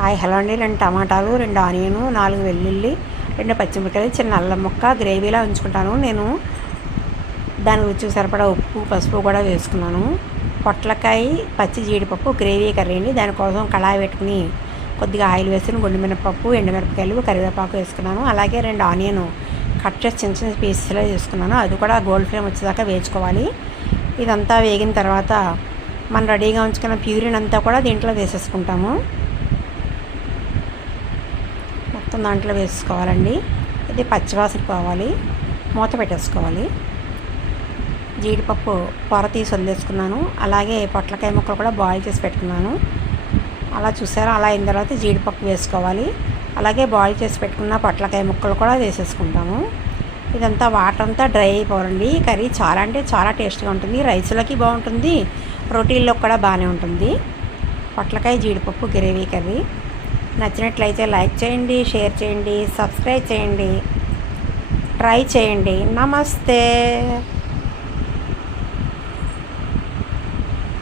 Hi hello అండి. రెండు టమాటాలు రెండు ఆనియను నాలుగు వెల్లుల్లి రెండు పచ్చిమిరపకాయలు చిన్న అల్లం ముక్క గ్రేవీలా ఉంచుకుంటాను. నేను దాని రుచి సరిపడా ఉప్పు పసుపు కూడా వేసుకున్నాను. పొట్లకాయ పచ్చి జీడిపప్పు గ్రేవీ కర్రీ అండి. దానికోసం కళాయి పెట్టుకుని కొద్దిగా ఆయిల్ వేసుకుని గుండు మినపప్పు ఎండుమిరపకాయలు కరివేపాకు వేసుకున్నాను. అలాగే రెండు ఆనియన్ కట్ చేసి చిన్న చిన్న పీసెస్లో వేసుకున్నాను అది కూడా గోల్డ్ ఫ్లేమ్ వచ్చేదాకా వేసుకోవాలి ఇదంతా వేగిన తర్వాత మనం రెడీగా ఉంచుకున్న ప్యూరిన్ అంతా కూడా దీంట్లో వేసేసుకుంటాము. మొత్తం దాంట్లో వేసుకోవాలండి. ఇది పచ్చివాసన పోవాలి. మూత పెట్టేసుకోవాలి. జీడిపప్పు పొర తీసి వదిలేసుకున్నాను. అలాగే పొట్లకాయ ముక్కలు కూడా బాయిల్ చేసి పెట్టుకున్నాను. అలా చూసారా? అలా అయిన తర్వాత జీడిపప్పు వేసుకోవాలి. అలాగే బాయిల్ చేసి పెట్టుకున్న పొట్లకాయ ముక్కలు కూడా వేసేసుకుంటాము. ఇదంతా వాటర్ అంతా డ్రై అయిపోవాలండి. కర్రీ చాలా అంటే చాలా టేస్ట్గా ఉంటుంది. రైస్లోకి బాగుంటుంది. రొటీల్లో కూడా బాగానే ఉంటుంది. పొట్లకాయ జీడిపప్పు గ్రేవీ కర్రీ. నచ్చినట్లయితే లైక్ చేయండి షేర్ చేయండి సబ్స్క్రైబ్ చేయండి ట్రై చేయండి. నమస్తే.